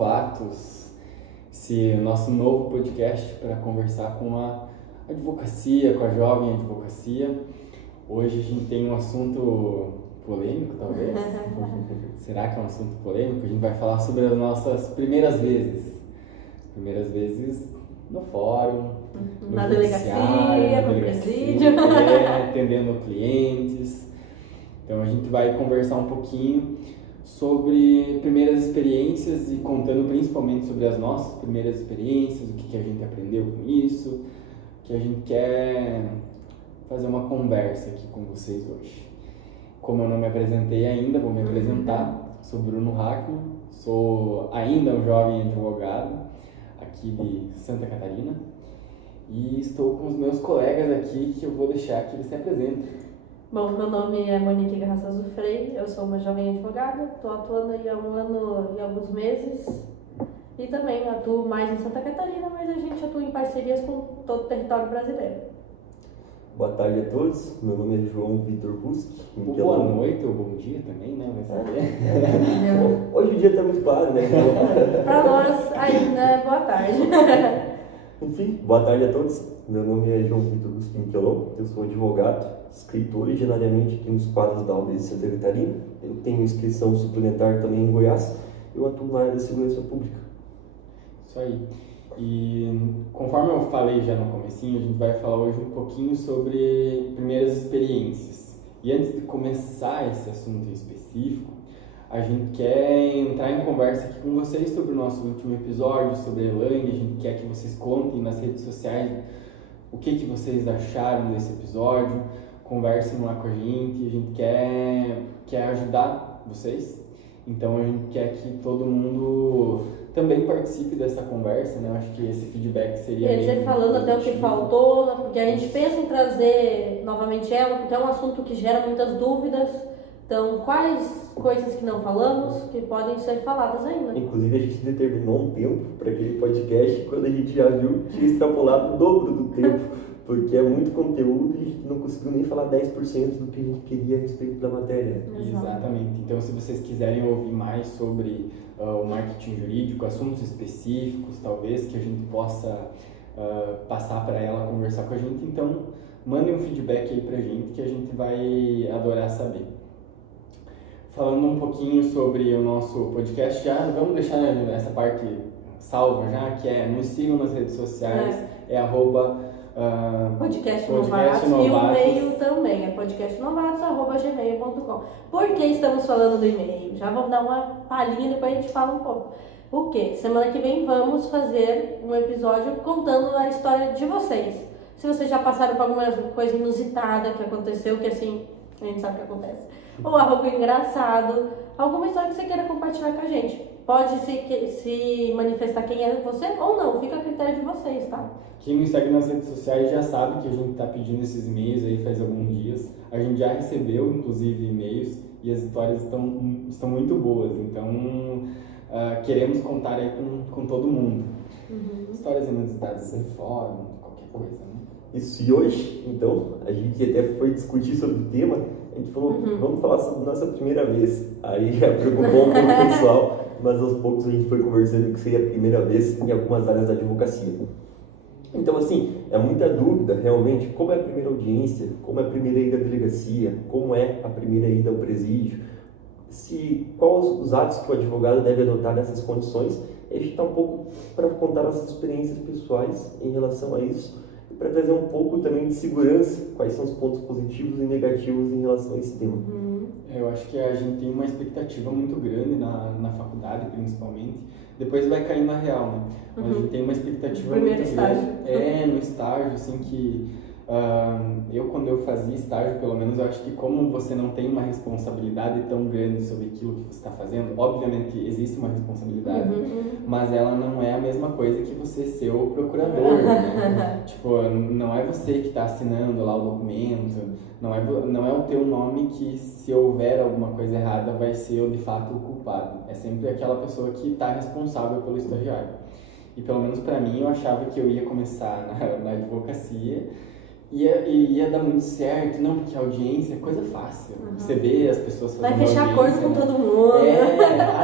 Novatos, esse nosso novo podcast para conversar com a advocacia, com a jovem advocacia. Hoje a gente tem um assunto polêmico, talvez. Será que é um assunto polêmico? A gente vai falar sobre as nossas primeiras vezes. Primeiras vezes no fórum, na delegacia, no presídio. Atendendo clientes. Então a gente vai conversar um pouquinho sobre primeiras experiências e contando principalmente sobre as nossas primeiras experiências, o que a gente aprendeu com isso, que a gente quer fazer uma conversa aqui com vocês hoje. Como eu não me apresentei ainda, vou me apresentar. Sou Bruno Hackman, sou ainda um jovem advogado aqui de Santa Catarina e estou com os meus colegas aqui que eu vou deixar que eles se apresentem. Bom, meu nome é Monique Garrastazu Freire, eu sou uma jovem advogada, estou atuando aí há 1 ano e alguns meses e também atuo mais em Santa Catarina, mas a gente atua em parcerias com todo o território brasileiro. Boa tarde a todos, meu nome é João Vitor Ruski. Boa noite ou bom dia também, né? Vai saber. Hoje o dia está muito claro, né? Para nós ainda é boa tarde. Enfim, boa tarde a todos, meu nome é João Vitor Ruski Miquelon, eu sou advogado, inscrito originariamente aqui nos quadros da UAB de Santa Catarina. Eu tenho inscrição suplementar também em Goiás, eu atuo na área da segurança pública. Isso aí. E conforme eu falei já no comecinho, a gente vai falar hoje um pouquinho sobre primeiras experiências. E antes de começar esse assunto em específico, a gente quer entrar em conversa aqui com vocês sobre o nosso último episódio, sobre a Elaine. A gente quer que vocês contem nas redes sociais o que vocês acharam desse episódio, conversem lá com a gente quer ajudar vocês. Então a gente quer que todo mundo também participe dessa conversa, né? Eu acho que esse feedback seria Eles bem falando até o que faltou, porque a gente pensa em trazer novamente ela, porque é um assunto que gera muitas dúvidas. Então, quais coisas que não falamos que podem ser faladas ainda? Inclusive, a gente determinou um tempo para aquele podcast quando a gente já viu que tinha extrapolado o dobro do tempo, porque é muito conteúdo e a gente não conseguiu nem falar 10% do que a gente queria a respeito da matéria. Exatamente. Então, se vocês quiserem ouvir mais sobre o marketing jurídico, assuntos específicos, talvez, que a gente possa passar para ela conversar com a gente, então, mandem um feedback aí para a gente que a gente vai adorar saber. Falando um pouquinho sobre o nosso podcast, já vamos deixar essa parte salva já, que é nos sigam nas redes sociais, Podcast Novatos e o e-mail também, é podcastnovatos@gmail.com. Por que estamos falando do e-mail? Já vamos dar uma palhinha e depois a gente fala um pouco. O quê? Semana que vem vamos fazer um episódio contando a história de vocês. Se vocês já passaram por alguma coisa inusitada que aconteceu, que assim, a gente sabe o que acontece, ou algo engraçado, alguma história que você queira compartilhar com a gente. Pode se manifestar quem é você ou não, fica a critério de vocês, tá? Quem nos segue nas redes sociais já sabe que a gente está pedindo esses e-mails aí faz alguns dias. A gente já recebeu, inclusive, e-mails e as histórias estão muito boas. Então, queremos contar aí com todo mundo. Histórias inusitadas em fórum, qualquer coisa, né? Isso, e hoje, então, a gente até foi discutir sobre o tema, a gente falou, vamos falar sobre a nossa primeira vez. Aí já preocupou um pouco o pessoal, mas aos poucos a gente foi conversando que seria a primeira vez em algumas áreas da advocacia. Então, assim, é muita dúvida, realmente, como é a primeira audiência, como é a primeira ida à delegacia, como é a primeira ida ao presídio, quais os atos que o advogado deve adotar nessas condições. A gente está um pouco para contar nossas experiências pessoais em relação a isso, para trazer um pouco também de segurança, quais são os pontos positivos e negativos em relação a esse tema. Eu acho que a gente tem uma expectativa muito grande na faculdade, principalmente. Depois vai cair na real, né? Mas a gente tem uma expectativa Primeiro muito estágio. grande. No estágio, assim, que quando eu fazia estágio, pelo menos, eu acho que como você não tem uma responsabilidade tão grande sobre aquilo que você está fazendo, obviamente existe uma responsabilidade, mas ela não é a mesma coisa que você ser o procurador, né? Tipo, não é você que está assinando lá o documento, não é o teu nome que, se houver alguma coisa errada, vai ser de fato o culpado. É sempre aquela pessoa que está responsável pelo estagiário. E pelo menos para mim, eu achava que eu ia começar na advocacia ia dar muito certo, não, porque a audiência é coisa fácil. Você vê as pessoas fazendo vai fechar acordo com todo mundo.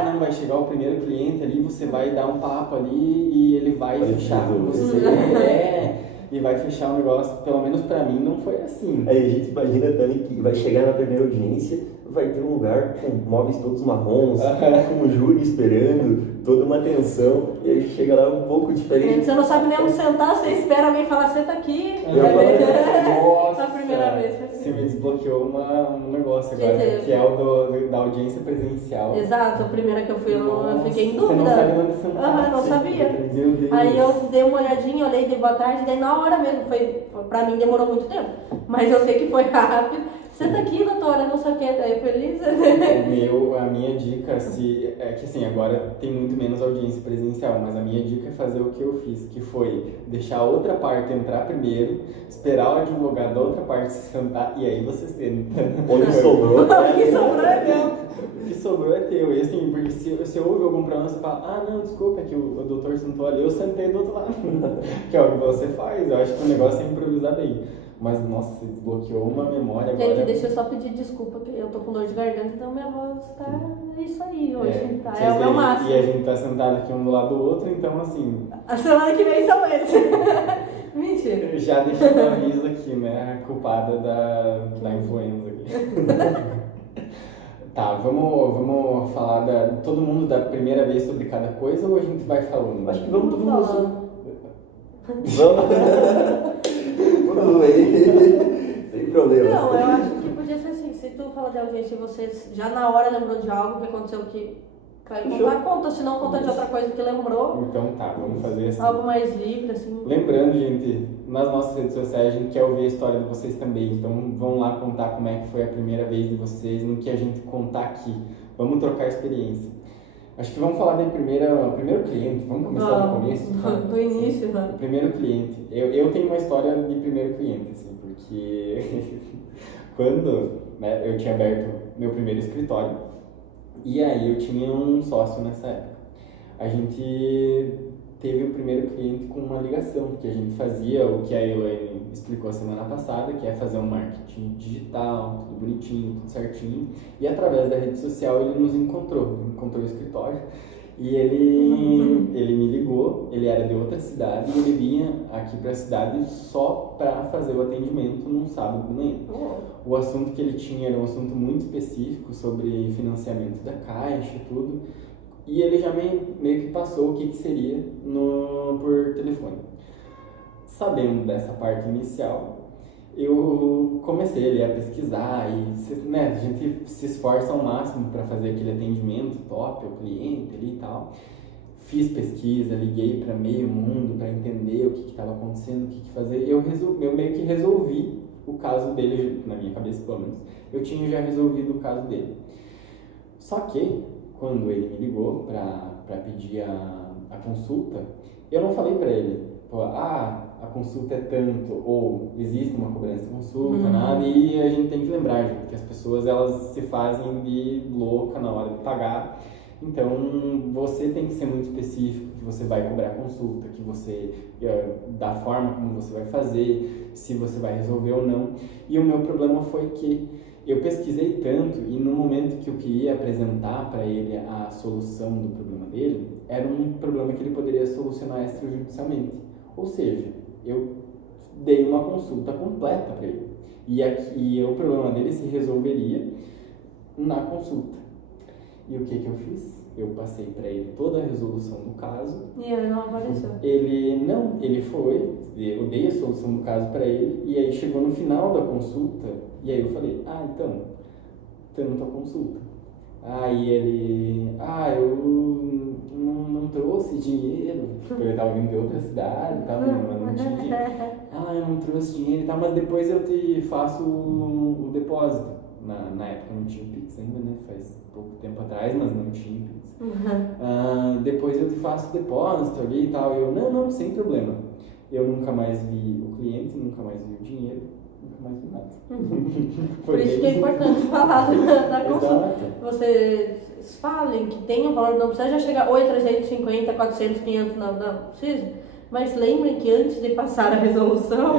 Não, vai chegar o primeiro cliente ali, você vai dar um papo ali e ele vai fechar com você. E vai fechar o negócio. Pelo menos pra mim não foi assim. Aí a gente imagina também que vai chegar na primeira audiência, vai ter um lugar com móveis todos marrons, com o júri esperando, toda uma atenção, e aí chega lá um pouco diferente. Você não sabe nem onde sentar, você espera alguém falar, senta aqui. Nossa, a primeira vez. Você me desbloqueou um negócio agora, que é o da audiência presencial. Exato, a primeira que eu fui, eu fiquei em dúvida. Você não sabia onde sentar. Não sabia. Aí eu dei uma olhadinha, olhei, dei boa tarde, daí na hora mesmo, pra mim demorou muito tempo, mas eu sei que foi rápido. Senta aqui, doutora, não sei o que, daí feliz. A minha dica, é que assim, agora tem muito menos audiência presencial, mas a minha dica é fazer o que eu fiz, que foi deixar a outra parte entrar primeiro, esperar o advogado da outra parte se sentar e aí você senta. Onde sobrou. O que sobrou é meu. O que sobrou é teu. E assim, porque se ouve algum problema, você fala, não, desculpa, é que o doutor sentou ali, eu sentei do outro lado. Que é o que você faz. Eu acho que o negócio é improvisar bem. Mas, nossa, você desbloqueou uma memória agora. Gente, deixa eu só pedir desculpa, que eu tô com dor de garganta, então minha voz tá isso aí hoje, tá? É o meu máximo. E a gente tá sentado aqui um do lado do outro, então assim... A semana que vem são eles. Mentira. Já deixei um aviso aqui, né? A culpada da influenza aqui. Tá, vamos falar todo mundo da primeira vez sobre cada coisa ou a gente vai falando? Acho que vamos todo mundo. Vamos aí. Sem problema. Não, eu acho que podia ser assim, se tu falar de audiência e você já na hora lembrou de algo que aconteceu que caiu contar, conta, se não conta de outra coisa que lembrou. Então tá, vamos fazer assim. Algo mais livre, assim. Lembrando, gente, nas nossas redes sociais a gente quer ouvir a história de vocês também, então vão lá contar como é que foi a primeira vez de vocês, no que a gente contar aqui. Vamos trocar experiência. Acho que vamos falar do primeiro cliente, vamos começar no começo? Do início, né? O primeiro cliente. Eu tenho uma história de primeiro cliente, assim, porque quando eu tinha aberto meu primeiro escritório, e aí eu tinha um sócio nessa época. A gente teve o primeiro cliente com uma ligação, que a gente fazia o que a Elaine explicou a semana passada, que é fazer um marketing digital, tudo bonitinho, tudo certinho. E através da rede social ele nos encontrou o escritório. E ele me ligou, ele era de outra cidade e ele vinha aqui para a cidade só para fazer o atendimento num sábado de manhã. O assunto que ele tinha era um assunto muito específico sobre financiamento da Caixa e tudo. E ele já meio que passou o que seria por telefone. Sabendo dessa parte inicial, eu comecei ali a pesquisar e a gente se esforça ao máximo para fazer aquele atendimento top ao cliente ali e tal. Fiz pesquisa, liguei para meio mundo para entender o que estava acontecendo, o que fazer. Eu meio que resolvi o caso dele, na minha cabeça pelo menos. Eu tinha já resolvido o caso dele. Só que, quando ele me ligou para pedir a consulta, eu não falei para ele, a consulta é tanto, ou existe uma cobrança de consulta, nada, e a gente tem que lembrar, gente, que as pessoas elas se fazem de louca na hora de pagar, então você tem que ser muito específico, que você vai cobrar a consulta, que você, da forma como você vai fazer, se você vai resolver ou não, e o meu problema foi que eu pesquisei tanto e no momento que eu queria apresentar para ele a solução do problema dele, era um problema que ele poderia solucionar extrajudicialmente. Ou seja, eu dei uma consulta completa para ele. E o problema dele se resolveria na consulta. E o que eu fiz? Eu passei para ele toda a resolução do caso. E ele não apareceu? Ele foi, eu dei a solução do caso para ele, e aí chegou no final da consulta, e aí eu falei, então, tanto a consulta. Aí ele, eu não trouxe dinheiro, porque ele estava vindo de outra cidade e tal, mas não tinha dinheiro. Eu não trouxe dinheiro e tal, mas depois eu te faço o depósito. Na época não tinha Pix ainda, né? Faz pouco tempo atrás, mas não tinha Pix. Depois eu te faço o depósito ali e tal. Eu, não, sem problema. Eu nunca mais vi o cliente, nunca mais vi o dinheiro, nunca mais vi nada. Por isso que é importante falar da consulta. Vocês falem que tem um valor, não precisa já chegar 8, 350, 400, 500, não precisa. Mas lembrem que antes de passar a resolução,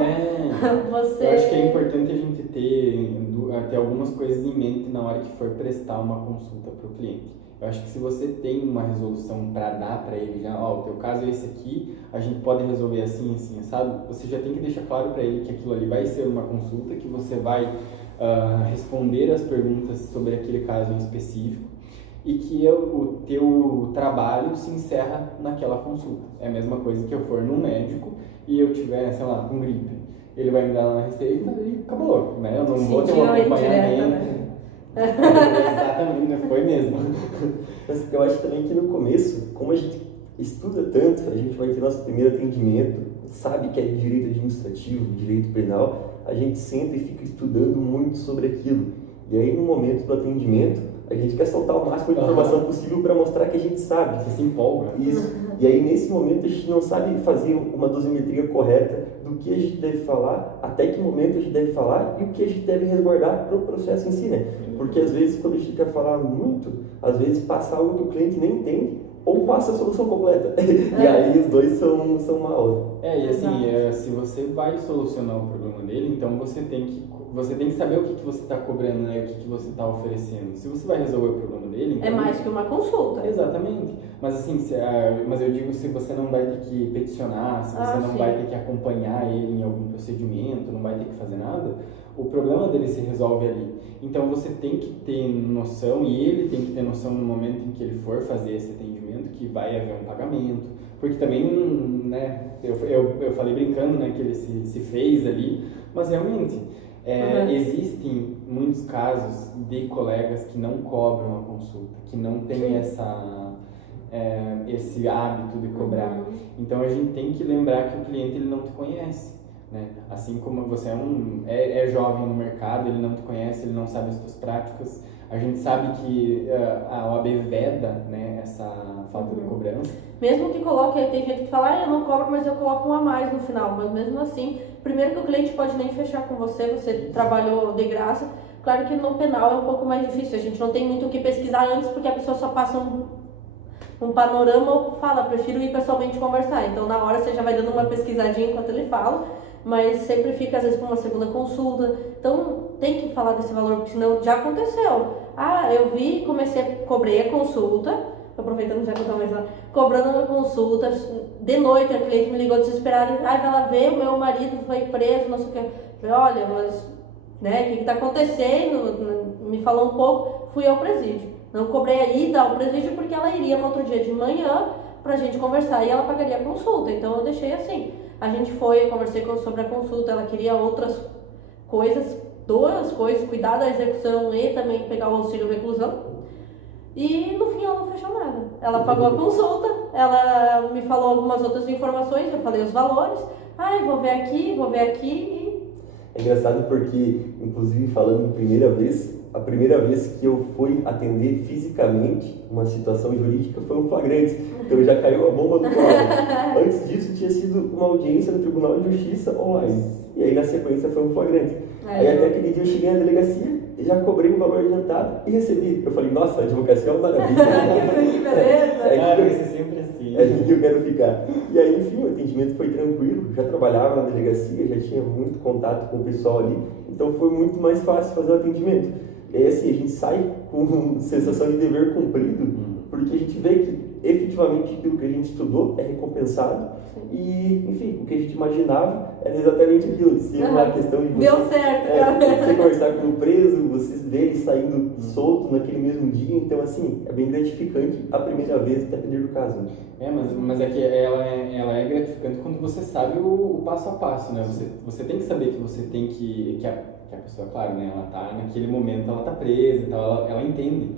você... Eu acho que é importante a gente ter algumas coisas em mente na hora que for prestar uma consulta para o cliente. Eu acho que se você tem uma resolução para dar para ele, já, o teu caso é esse aqui, a gente pode resolver assim, assim, sabe? Você já tem que deixar claro para ele que aquilo ali vai ser uma consulta, que você vai responder as perguntas sobre aquele caso em específico e que o teu trabalho se encerra naquela consulta. É a mesma coisa que eu for no médico e eu tiver, sei lá, com gripe. Ele vai me dar uma receita e acabou, né? Eu não vou ter um acompanhamento. Exatamente, foi mesmo. Mas eu acho também que no começo, como a gente estuda tanto, a gente vai ter nosso primeiro atendimento, sabe que é direito administrativo, direito penal, a gente senta e fica estudando muito sobre aquilo. E aí no momento do atendimento, a gente quer soltar o máximo de informação possível para mostrar que a gente sabe. Você se empolga. Isso. E aí nesse momento a gente não sabe fazer uma dosimetria correta do que a gente deve falar, até que momento a gente deve falar e o que a gente deve resguardar para o processo em si, né? Porque às vezes quando a gente quer falar muito, às vezes passa algo que o cliente nem entende ou passa a solução completa. E aí os dois são maus. E assim, se você vai solucionar o problema dele, então você tem que saber o que você está cobrando, né? O que você está oferecendo. Se você vai resolver o problema dele... Então, é mais que uma consulta. Exatamente. Mas assim, mas eu digo, se você não vai ter que peticionar, se você não vai ter que acompanhar ele em algum procedimento, não vai ter que fazer nada, o problema dele se resolve ali. Então você tem que ter noção, e ele tem que ter noção no momento em que ele for fazer esse atendimento, que vai haver um pagamento. Porque também, né, eu falei brincando, né, que ele se fez ali, mas realmente... Existem muitos casos de colegas que não cobram a consulta, que não têm esse hábito de cobrar. Então a gente tem que lembrar que o cliente ele não te conhece, né? Assim como você é jovem no mercado, ele não te conhece, ele não sabe as suas práticas. A gente sabe que a OAB veda, né, essa falta de cobrança. Mesmo que coloque, tem gente que fala, eu não cobro, mas eu coloco um a mais no final. Mas mesmo assim, primeiro que o cliente pode nem fechar com você trabalhou de graça. Claro que no penal é um pouco mais difícil, a gente não tem muito o que pesquisar antes, porque a pessoa só passa um panorama ou fala, prefiro ir pessoalmente conversar. Então na hora você já vai dando uma pesquisadinha enquanto ele fala, mas sempre fica às vezes para uma segunda consulta. Então tem que falar desse valor, porque senão já aconteceu. Eu vi, cobrei a consulta, aproveitando já que eu estou mais lá, cobrando a consulta, de noite a cliente me ligou desesperada, vai lá ver, o meu marido foi preso, não sei o que. Eu falei, olha, mas, né, o que está acontecendo? Me falou um pouco, fui ao presídio. Não cobrei a ida ao presídio porque ela iria no outro dia de manhã pra gente conversar e ela pagaria a consulta, então eu deixei assim. A gente foi, eu conversei sobre a consulta, ela queria outras coisas, 2 coisas, cuidar da execução e também pegar o auxílio reclusão. E no fim ela não fechou nada. Ela pagou a consulta, ela me falou algumas outras informações, eu falei os valores. Vou ver aqui. É engraçado porque, inclusive falando a primeira vez que eu fui atender fisicamente uma situação jurídica foi um flagrante. Então já caiu a bomba do lado. Antes disso tinha sido uma audiência no Tribunal de Justiça online. E aí na sequência foi um flagrante. Aí até aquele dia eu cheguei na delegacia, já cobrei um valor adiantado e recebi. Eu falei, nossa, a advocacia é uma maravilha. Que beleza! Vai ser sempre assim. É aqui que eu quero ficar. E aí, enfim, o atendimento foi tranquilo. Já trabalhava na delegacia, já tinha muito contato com o pessoal ali. Então foi muito mais fácil fazer o atendimento. E aí, assim, a gente sai com sensação de dever cumprido, porque a gente vê que efetivamente aquilo que a gente estudou é recompensado. E, enfim, o que a gente imaginava era exatamente aquilo. Se uma questão de você, deu certo, você conversar com o preso, você ver ele saindo solto naquele mesmo dia. Então, assim, é bem gratificante a primeira vez, depender do caso. Mas é que ela é gratificante quando você sabe o passo a passo, né? Você tem que saber que você tem que a pessoa, claro, né? Ela tá naquele momento, ela tá presa, então ela entende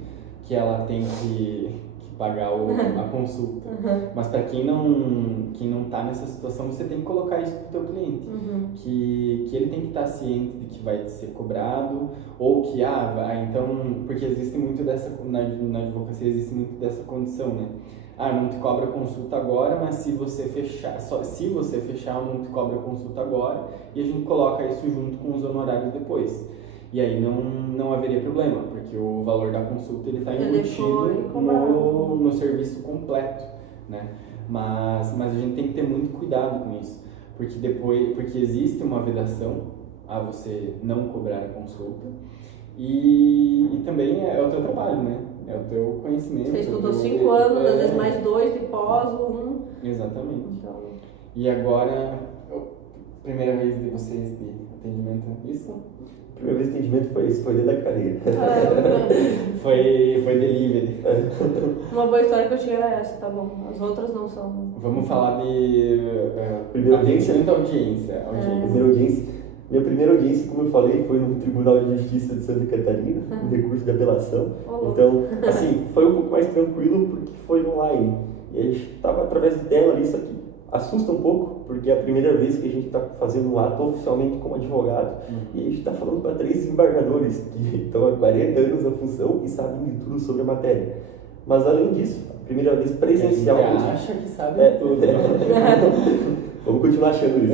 que ela tem que pagar a consulta. Mas para quem não tá nessa situação, você tem que colocar isso pro teu cliente. Que ele tem que estar ciente de que vai ser cobrado, ou que, então, porque existe muito na advocacia existe muito dessa condição, né? Não te cobra consulta agora, mas se você fechar, não te cobra consulta agora, e a gente coloca isso junto com os honorários depois. E aí não haveria problema, porque o valor da consulta ele está embutido no serviço completo, né? Mas a gente tem que ter muito cuidado com isso, porque existe uma vedação a você não cobrar a consulta e também é o teu trabalho, né? É o teu conhecimento. Você estudou 5 anos, às vezes mais 2 de pós, 1. Exatamente. Então... E agora, primeira vez de vocês de atendimento, isso? Primeira vez de atendimento foi dentro da cadeia. Foi delivery. Uma boa história que eu tinha era essa, tá bom? As outras não são. Vamos falar de primeira audiência. Audiência. Primeira audiência. Minha primeira audiência, como eu falei, foi no Tribunal de Justiça de Santa Catarina, um recurso de apelação. Então, assim, foi um pouco mais tranquilo porque foi online. E a gente estava através de tela ali, isso aqui assusta um pouco, porque é a primeira vez que a gente está fazendo um ato oficialmente como advogado. E a gente está falando para 3 desembargadores que estão há 40 anos na função e sabem de tudo sobre a matéria. Mas além disso, a primeira vez presencial... A gente acha que sabe tudo. Vamos continuar achando isso.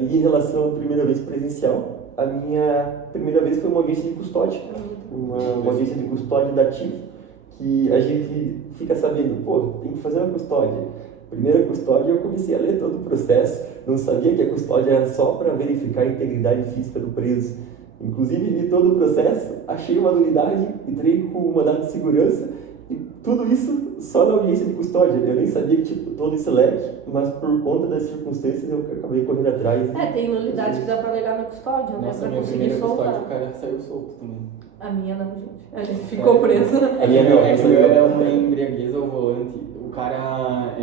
E em relação à primeira vez presencial, a minha primeira vez foi uma audiência de custódia. Uma audiência de custódia da TIF, que a gente fica sabendo, tem que fazer uma custódia. Primeira custódia, eu comecei a ler todo o processo, não sabia que a custódia era só para verificar a integridade física do preso. Inclusive, li todo o processo, achei uma nulidade, entrei com um mandado de segurança, e tudo isso só na audiência de custódia. Eu nem sabia que tinha todo esse leque, mas por conta das circunstâncias eu acabei correndo atrás. Tem nulidades que dá para alegar na custódia, né? Nossa, para conseguir soltar. Custódia, o cara saiu solto também. A minha não, gente. A gente ficou preso. A minha não, essa era uma embriaguez ao volante. O cara,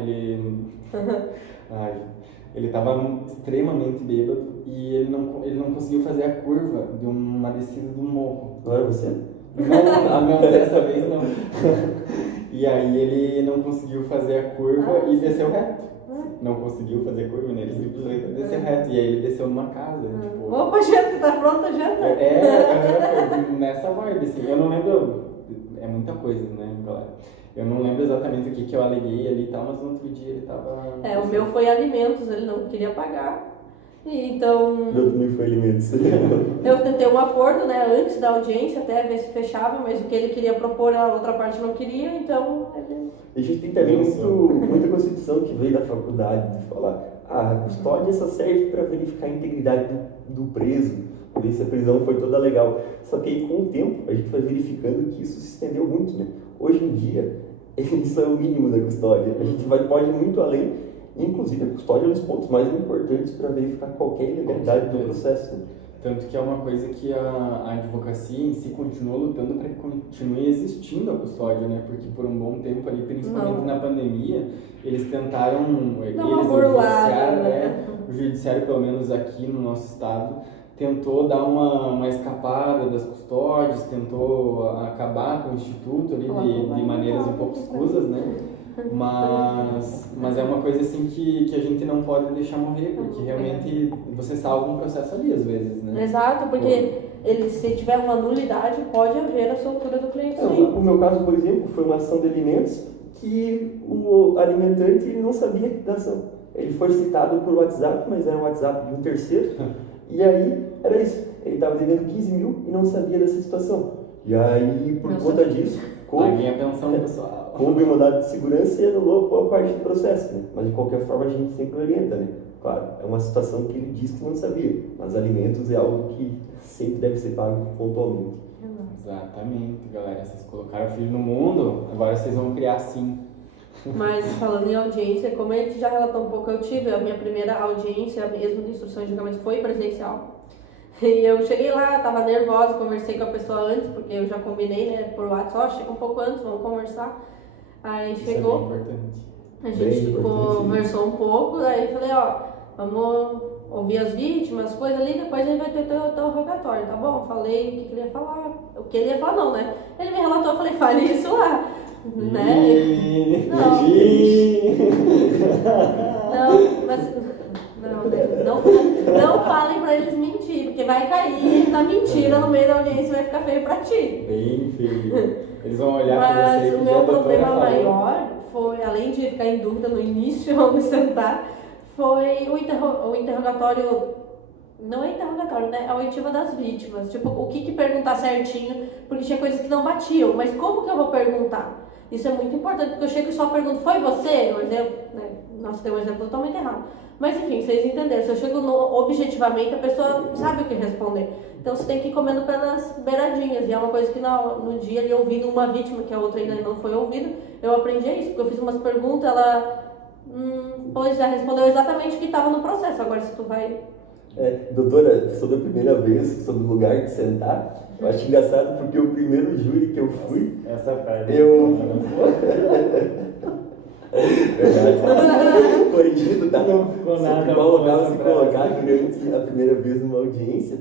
ele tava extremamente bêbado e ele não conseguiu fazer a curva de uma descida do morro. Não era você? Não, dessa vez não. E aí ele não conseguiu fazer a curva e desceu reto. Não conseguiu fazer a curva, né? Ele simplesmente desceu reto. E aí ele desceu numa casa. Tipo... Opa, janta, tá pronta a janta? Foi nessa vibe, assim. Eu não lembro. É muita coisa, né, galera? Eu não lembro exatamente o que eu aleguei ali e tal, mas no outro dia ele tava... O meu foi alimentos, ele não queria pagar. E então... Meu também foi alimentos. Eu tentei um acordo, né, antes da audiência, até ver se fechava, mas o que ele queria propor, a outra parte não queria, então... A gente tem também muita concepção que veio da faculdade de falar a custódia só serve para verificar a integridade do preso, ver se a prisão foi toda legal. Só que aí, com o tempo, a gente vai verificando que isso se estendeu muito, né? Hoje em dia, isso é o mínimo da custódia. A gente pode ir muito além, inclusive a custódia é um dos pontos mais importantes para verificar qualquer ilegalidade do processo. Né? Tanto que é uma coisa que a advocacia em si continua lutando para que continue existindo a custódia, né? Porque por um bom tempo ali, principalmente na pandemia, eles tentaram, o judiciário, pelo menos aqui no nosso estado, tentou dar uma escapada das custódias, tentou acabar com o instituto ali de maneiras um pouco escusas, né? Mas é uma coisa assim que a gente não pode deixar morrer, porque realmente você salva um processo ali às vezes, né? Exato, porque se tiver uma nulidade, pode haver a soltura do cliente. O meu caso, por exemplo, foi uma ação de alimentos que o alimentante não sabia da ação. Ele foi citado por WhatsApp, mas era um WhatsApp de um terceiro, e aí era isso. Ele estava devendo 15 mil e não sabia dessa situação. E aí, por conta disso, paguei a pensão pessoal. Coube o mandado de segurança e anulou boa parte do processo, né? Mas de qualquer forma a gente sempre orienta, né? Claro, é uma situação que ele disse que não sabia, mas alimentos é algo que sempre deve ser pago pontualmente. Exatamente, galera. Vocês colocaram o filho no mundo, agora vocês vão criar sim. Mas falando em audiência, como a gente já relatou um pouco, eu tive a minha primeira audiência mesmo de instrução de julgamento foi presencial. E eu cheguei lá, tava nervosa, conversei com a pessoa antes, porque eu já combinei, né, por WhatsApp, chega um pouco antes, vamos conversar. Aí chegou, a gente conversou um pouco, aí falei, vamos ouvir as vítimas, coisas ali, depois aí vai ter teu interrogatório, tá bom? Falei o que ele ia falar, o que ele ia falar não, né? Ele me relatou, eu falei, fale isso lá, né? Não falem pra eles mentir, porque vai cair na mentira no meio da audiência e vai ficar feio pra ti. Bem feio. Eles vão olhar pra você. Mas o meu problema maior foi, além de ficar em dúvida no início, ao me sentar, foi o interrogatório. Não é interrogatório, né? A oitiva das vítimas. Tipo, o que perguntar certinho, porque tinha coisas que não batiam. Mas como que eu vou perguntar? Isso é muito importante, porque eu chego e só pergunto, foi você? Um exemplo, né? Nossa, tem um exemplo totalmente errado. Mas enfim, vocês entenderam. Se eu chego objetivamente, a pessoa sabe o que responder. Então você tem que ir comendo pelas beiradinhas. E é uma coisa que no dia ali, ouvindo uma vítima, que a outra ainda não foi ouvida, eu aprendi isso, porque eu fiz umas perguntas, ela pois já respondeu exatamente o que estava no processo. Agora se tu vai... Doutora, sobre a primeira vez, sobre o lugar de sentar, eu acho engraçado porque o primeiro júri que eu fui, essa parte. Verdade. Corrigido, tá? Não ficou nada. Qual local se colocar durante a primeira vez numa audiência?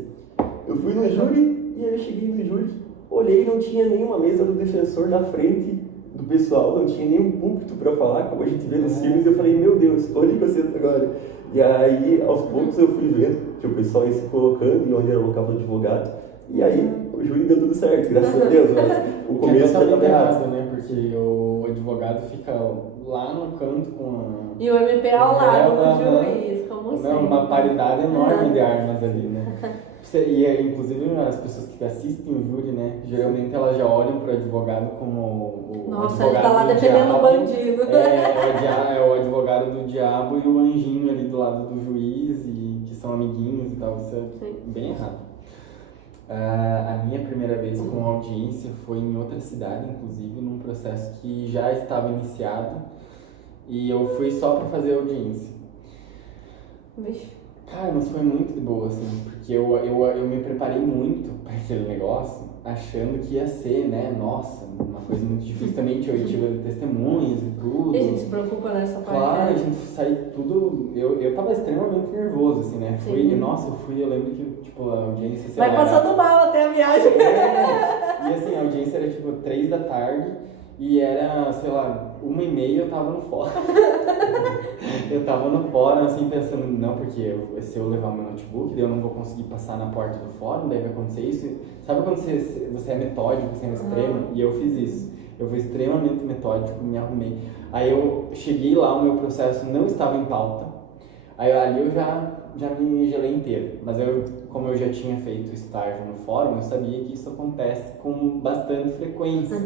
Eu fui no júri e aí eu cheguei no júri, olhei e não tinha nenhuma mesa do defensor na frente do pessoal, não tinha nenhum púlpito para falar, como a gente vê nos filmes. Eu falei, meu Deus, onde que eu sento agora? E aí, aos poucos, eu fui vendo que o pessoal ia se colocando e onde era o local do advogado. E aí, o júri deu tudo certo, graças a Deus. Mas o começo já estava errado, né? Porque o advogado fica lá no canto com E o MP ao lado do juiz, como sempre. Uma paridade enorme de armas ali, né? E, inclusive, as pessoas que assistem o júri, né? Geralmente elas já olham para o advogado como o Nossa, advogado ele tá lá defendendo o bandido. É o advogado do diabo e o anjinho ali do lado do juiz, e que são amiguinhos e tal. Isso é bem errado. A minha primeira vez com audiência foi em outra cidade, inclusive, num processo que já estava iniciado, e eu fui só para fazer audiência. Vixe. Cara, mas foi muito de boa, assim, porque eu me preparei muito para aquele negócio, achando que ia ser, né, nossa, uma coisa muito difícil também, tinha oitiva de testemunhas e tudo. E a gente se preocupa nessa parte. Claro, a gente saiu tudo, eu tava extremamente nervoso, assim, né, eu lembro que, tipo, a audiência... Vai passando mal até a viagem. E assim, a audiência era, tipo, 3 da tarde, e era, sei lá, 1h30 eu tava no fórum. Eu tava no fórum, assim, pensando, não, porque se eu levar meu notebook, daí eu não vou conseguir passar na porta do fórum, daí vai acontecer isso. Sabe quando você é metódico, você é extremo? E eu fiz isso. Eu fui extremamente metódico, me arrumei. Aí eu cheguei lá, o meu processo não estava em pauta. Aí ali eu já me gelei inteiro. Mas como eu já tinha feito estágio no fórum, eu sabia que isso acontece com bastante frequência,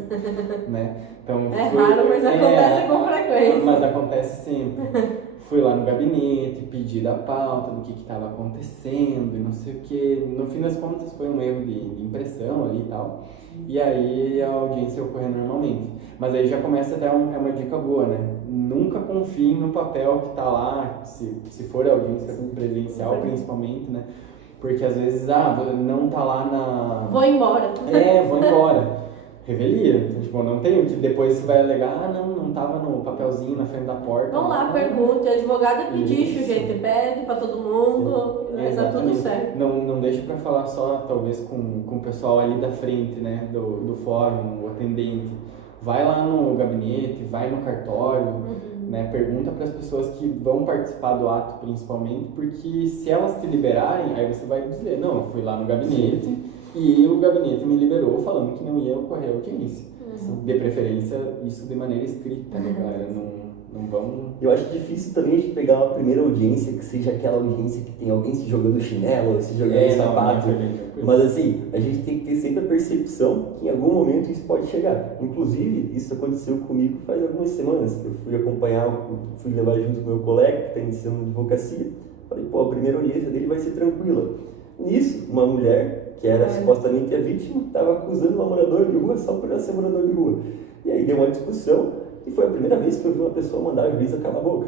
né? Então, raro, mas acontece com frequência. Mas acontece sempre. Fui lá no gabinete, pedi da pauta do que estava acontecendo e não sei o que. No fim das contas foi um erro de impressão ali e tal. E aí a audiência ocorreu normalmente. Mas aí já começa até uma dica boa, né? Nunca confie no papel que está lá, se for audiência presencial principalmente, né? Porque às vezes, não tá lá na... Vou embora. Vou embora. Revelia. Tipo, não tem o que depois você vai alegar, não tava no papelzinho na frente da porta. Vamos lá, pergunta. Advogado é pedicho, gente. Pede pra todo mundo. Tá tudo certo. Não deixa pra falar só, talvez, com o pessoal ali da frente, né? Do fórum, o atendente. Vai lá no gabinete, vai no cartório, né? Pergunta para as pessoas que vão participar do ato, principalmente, porque se elas te liberarem, aí você vai dizer, não, eu fui lá no gabinete e o gabinete me liberou falando que não ia ocorrer audiência. De preferência, isso de maneira escrita, né, galera? Não vamos... Eu acho difícil também a gente pegar uma primeira audiência que seja aquela audiência que tem alguém se jogando chinelo, se jogando sapato. Mas assim, a gente tem que ter sempre a percepção que em algum momento isso pode chegar. Inclusive, isso aconteceu comigo faz algumas semanas. Eu fui levar junto com meu colega que está iniciando advocacia. Falei, a primeira audiência dele vai ser tranquila. Nisso, uma mulher, que era supostamente a vítima, estava acusando uma moradora de rua só por ela ser moradora de rua. E aí deu uma discussão. E foi a primeira vez que eu vi uma pessoa mandar a juíza calar a boca.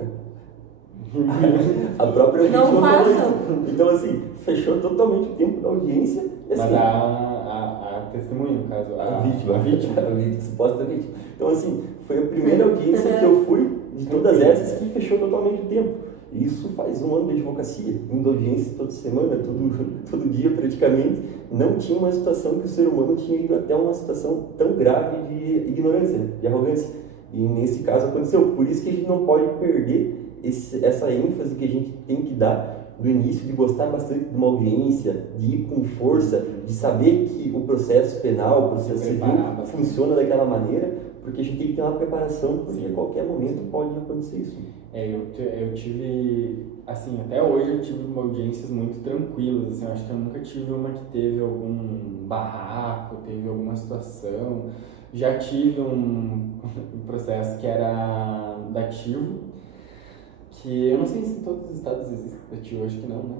A própria vítima falou isso. Então, assim, fechou totalmente o tempo da audiência. E, assim, mas a testemunha, no caso, a vítima, suposta vítima. Então, assim, foi a primeira audiência que eu fui de todas essas que fechou totalmente o tempo. Isso faz 1 ano de advocacia, indo audiência toda semana, todo dia praticamente. Não tinha uma situação que o ser humano tinha ido até uma situação tão grave de ignorância, de arrogância. E nesse caso aconteceu. Por isso que a gente não pode perder essa ênfase que a gente tem que dar do início, de gostar bastante de uma audiência, de ir com força, de saber que o processo penal, o processo civil funciona daquela maneira, porque a gente tem que ter uma preparação, porque a qualquer momento pode acontecer isso. Eu tive, assim, até hoje eu tive audiências muito tranquilas, assim, eu acho que eu nunca tive uma que teve algum barraco, teve alguma situação. Já tive um processo que era dativo, que eu não sei se em todos os estados existe dativo, acho que não, né?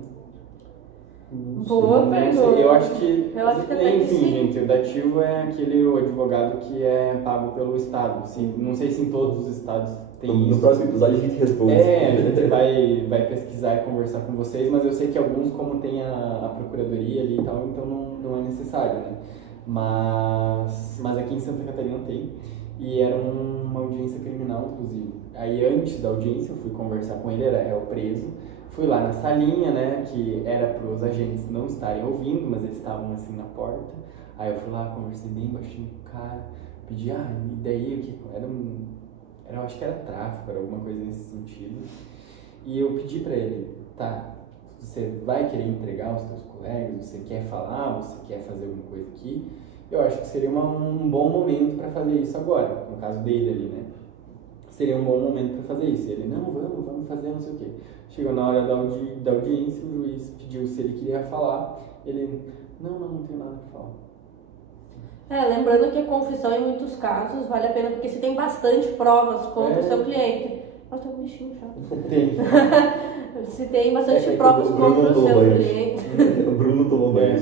Boa pergunta. Eu acho que até enfim, sim. gente, o dativo é aquele advogado que é pago pelo estado. Não sei se em todos os estados tem isso. No próximo episódio a gente responde. A gente vai pesquisar e conversar com vocês, mas eu sei que alguns, como tem a procuradoria ali e tal, então não é necessário, né? Mas aqui em Santa Catarina tem, e era uma audiência criminal, inclusive. Aí antes da audiência eu fui conversar com ele, era réu preso. Fui lá na salinha, né, que era para os agentes não estarem ouvindo, mas eles estavam assim na porta. Aí eu fui lá, conversei bem baixinho com o cara, pedi, e daí o que eu acho que era tráfico, era alguma coisa nesse sentido. E eu pedi para ele, tá, você vai querer entregar aos teus colegas, você quer falar, você quer fazer alguma coisa aqui? Eu acho que seria um bom momento para fazer isso agora, no caso dele ali, né? Seria um bom momento para fazer isso. Ele, não, vamos fazer não sei o quê. Chegou na hora da audiência, o juiz pediu se ele queria falar. Ele, não tenho nada para falar. Lembrando que a confissão em muitos casos vale a pena, porque se tem bastante provas contra o seu cliente. Nossa, tem um bichinho chato. Tem. Se tem bastante provas contra o seu cliente. O Bruno tomou banho.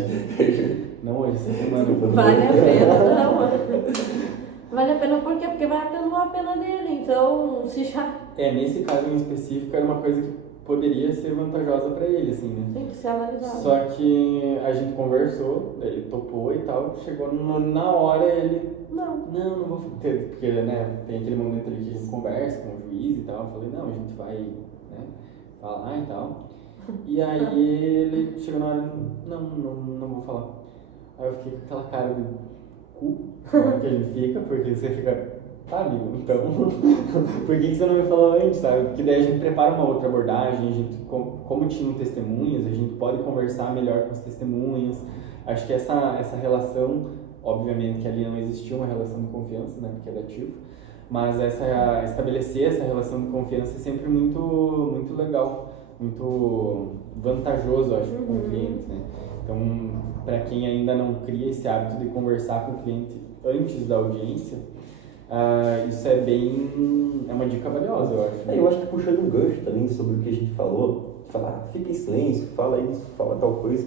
Não hoje, essa semana. Vale a pena, não. Vale a pena por quê? Porque vai atenuar a pena dele, então se já... Nesse caso em específico era uma coisa que poderia ser vantajosa para ele, assim, né? Tem que ser analisado. Só que a gente conversou, ele topou e tal, chegou na hora ele... Não vou ter, porque, né, tem aquele momento ali que a gente conversa com o juiz e tal, eu falei, não, a gente vai, né, falar e tal. E aí ele chegou na hora, não vou falar. Aí eu fiquei com aquela cara de cu que a gente fica, porque você fica, tá, amigo, então, por que você não me falou antes, sabe? Porque daí a gente prepara uma outra abordagem, a gente, como tinham testemunhas, a gente pode conversar melhor com as testemunhas. Acho que essa relação, obviamente que ali não existia uma relação de confiança, né, porque é dativo, mas estabelecer essa relação de confiança é sempre muito, muito legal, muito vantajoso, acho, com o cliente, né? Então, para quem ainda não cria esse hábito de conversar com o cliente antes da audiência, isso é uma dica valiosa, eu acho. Eu acho que puxando um gancho também sobre o que a gente falou, falar, fica em silêncio, fala isso, fala tal coisa.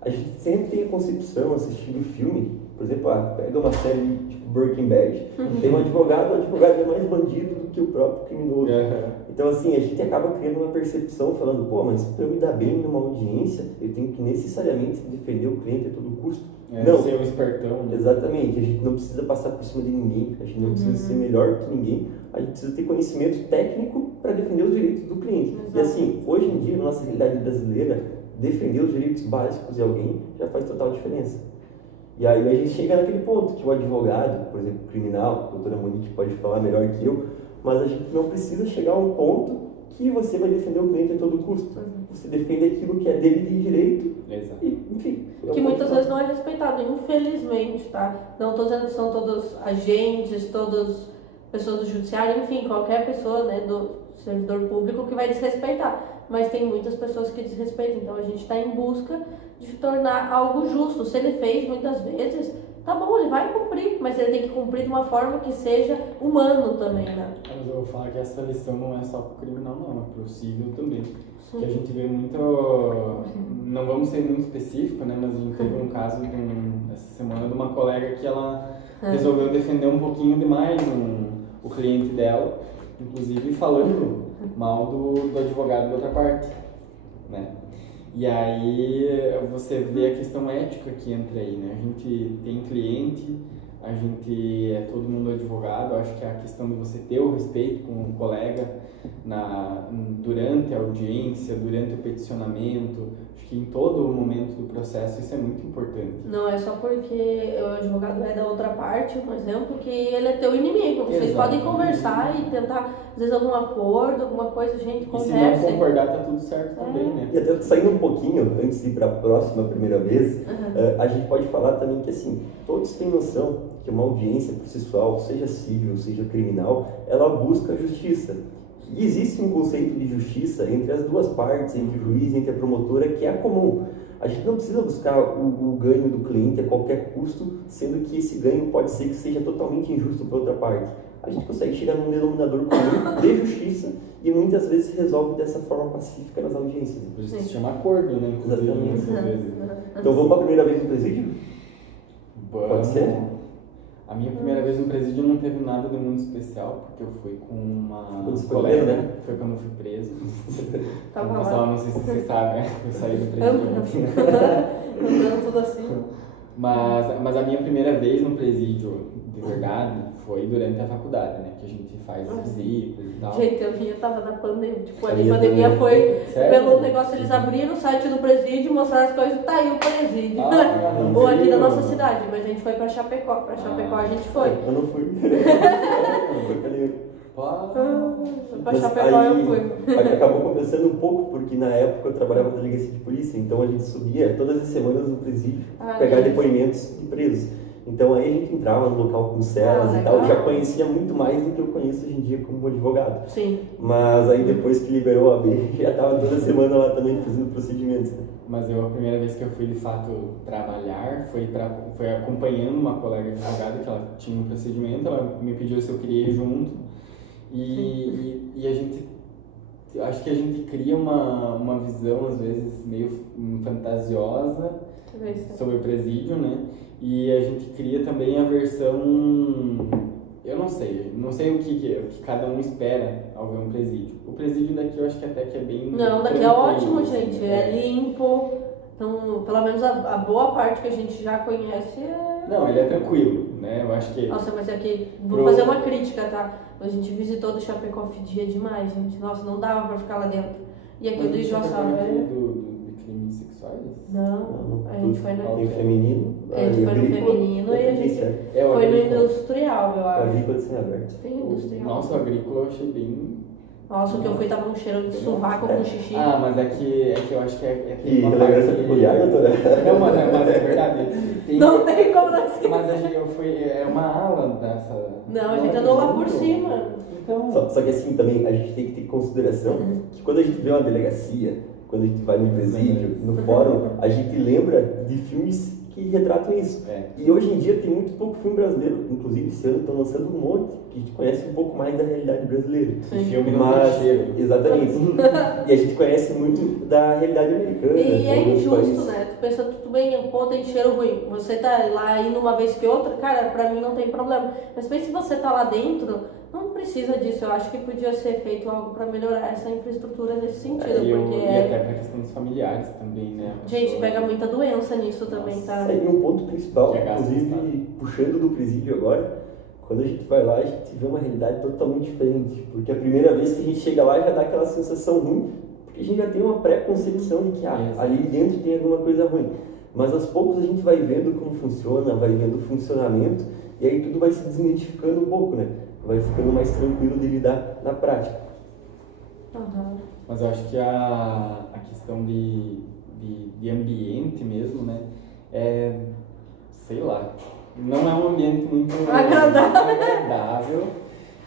A gente sempre tem a concepção, assistindo filme, por exemplo, pega uma série tipo Breaking Bad, tem um advogado, o advogado é mais bandido do que o próprio criminoso. Então, assim, a gente acaba criando uma percepção falando, mas para eu me dar bem numa audiência, eu tenho que necessariamente defender o cliente a todo custo. Não ser um espertão. Né? Exatamente, a gente não precisa passar por cima de ninguém, a gente não precisa ser melhor que ninguém, a gente precisa ter conhecimento técnico para defender os direitos do cliente. Exato. E assim, hoje em dia, na nossa realidade brasileira, defender os direitos básicos de alguém já faz total diferença. E aí a gente chega naquele ponto que o advogado, por exemplo, criminal, a doutora Monique pode falar melhor que eu, mas a gente não precisa chegar a um ponto que você vai defender o cliente a todo custo. Você defende aquilo que é dele de direito. Exato. E, enfim. Que muitas vezes não é respeitado, infelizmente, tá? Não estou dizendo que são todos agentes, todas pessoas do judiciário, enfim, qualquer pessoa, né, do servidor público que vai desrespeitar. Mas tem muitas pessoas que desrespeitam, então a gente está em busca de tornar algo justo. Se ele fez muitas vezes, tá bom, ele vai cumprir, mas ele tem que cumprir de uma forma que seja humano também, né? Mas eu vou falar que essa lição não é só pro criminal, não, é pro civil também. Que a gente vê muito, não vamos ser muito específico, né, mas a gente teve um caso essa semana de uma colega que ela resolveu defender um pouquinho demais o cliente dela, inclusive falando mal do advogado da outra parte, né? E aí você vê a questão ética que entra aí, né? A gente tem cliente, a gente todo mundo advogado, acho que a questão de você ter o respeito com o colega, durante a audiência, durante o peticionamento. Acho que em todo o momento do processo isso é muito importante. Não é só porque o advogado é da outra parte, por exemplo, que ele é teu inimigo. Vocês podem conversar e tentar, às vezes, algum acordo, alguma coisa, gente, conversa. E se não concordar, tá tudo certo também, né? E até saindo um pouquinho, antes de ir para a próxima primeira vez, a gente pode falar também que, assim, todos têm noção que uma audiência processual, seja civil, seja criminal, ela busca a justiça. E existe um conceito de justiça entre as duas partes, entre o juiz e entre a promotora, que é comum. A gente não precisa buscar o ganho do cliente a qualquer custo, sendo que esse ganho pode ser que seja totalmente injusto para outra parte. A gente consegue chegar num denominador comum de justiça e muitas vezes resolve dessa forma pacífica nas audiências. Por isso se chama acordo, né? Inclusive, muitas vezes. Então vamos para a primeira vez no presídio? Vamos. Pode ser? A minha primeira vez no presídio não teve nada de muito especial, porque eu fui com uma Quando colega, preso, né? foi quando eu fui preso. Tava Pessoal, lá. não sei se vocês sabem, né? Eu saí do presídio. Andando tudo assim. Mas a minha primeira vez no presídio, de verdade, foi durante a faculdade, né? Que a gente faz as visitas e tal. Gente, eu tava na pandemia. Tipo, a A minha pandemia também. foi Sério? pelo negócio, eles abriram o site do presídio, mostraram as coisas, tá aí o presídio. Ah, Ou aqui incrível. na nossa cidade, mas a gente foi pra Chapecó. Pra Chapecó a gente foi. Eu não fui. Pra Chapecó eu fui. Acabou compensando um pouco, porque na época eu trabalhava na delegacia de polícia, então a gente subia todas as semanas no presídio pegar depoimentos de presos. Então aí a gente entrava no local com celas e tal, já conhecia muito mais do que eu conheço hoje em dia como advogado. Sim. Mas aí depois que liberou a AB, já estava toda semana lá também fazendo procedimentos. Né? Mas a primeira vez que eu fui de fato trabalhar foi acompanhando uma colega advogada que ela tinha um procedimento, ela me pediu se eu queria ir junto e a gente, acho que a gente cria uma visão às vezes meio fantasiosa sobre o presídio, né? E a gente cria também a versão, eu não sei o que cada um espera ao ver um presídio. O presídio daqui eu acho que até que é bem... Não, daqui é ótimo, gente. É limpo. Então, pelo menos a boa parte que a gente já conhece é... Não, ele é tranquilo, né? Eu acho que... Nossa, mas aqui, vou fazer uma crítica, tá? A gente visitou do Chapecó, fedia demais, gente. Nossa, não dava pra ficar lá dentro. E aqui o do Ijoaçaba de crimes sexuais? Não, a gente foi no... Tem feminino. A gente foi no feminino e a gente foi no industrial, eu O acho. agrícola de aberto. Tem industrial. Nossa, o agrícola eu achei bem... Nossa, o que eu fui tava um cheiro de sovaco com xixi. Ah, mas é que eu acho que é E relevância peculiar, doutora? Não, mas é verdade. Não tem como não esquecer. Mas a gente, eu fui... É uma ala dessa... Não, a gente andou lá por cima. Então... Só que assim também, a gente tem que ter em consideração que quando a gente vê uma delegacia, quando a gente vai no presídio, no fórum, a gente lembra de filmes que retratam isso. E hoje em dia tem muito pouco filme brasileiro, inclusive esse ano estão lançando um monte, que a gente conhece um pouco mais da realidade brasileira. Sim. Filme não Mas, tem cheiro. exatamente. E a gente conhece muito da realidade americana. E é de outros injusto, países. né? Tu pensa, tudo bem, pô, tem cheiro ruim. Você tá lá indo uma vez que outra, cara, pra mim não tem problema. Mas pensa se você tá lá dentro, não precisa disso. Eu acho que podia ser feito algo pra melhorar essa infraestrutura nesse sentido. E até pra questão dos familiares também, né? Gente, pega muita doença nisso também, tá? E um ponto principal, Que é gasto inclusive puxando do presídio agora, quando a gente vai lá, a gente vê uma realidade totalmente diferente. Porque a primeira vez que a gente chega lá já dá aquela sensação ruim, porque a gente já tem uma pré-concepção de que ali dentro tem alguma coisa ruim. Mas aos poucos a gente vai vendo como funciona, vai vendo o funcionamento, e aí tudo vai se desmitificando um pouco, né? Vai ficando mais tranquilo de lidar na prática. Mas eu acho que a questão de ambiente mesmo, né? Sei lá, não é um ambiente muito agradável.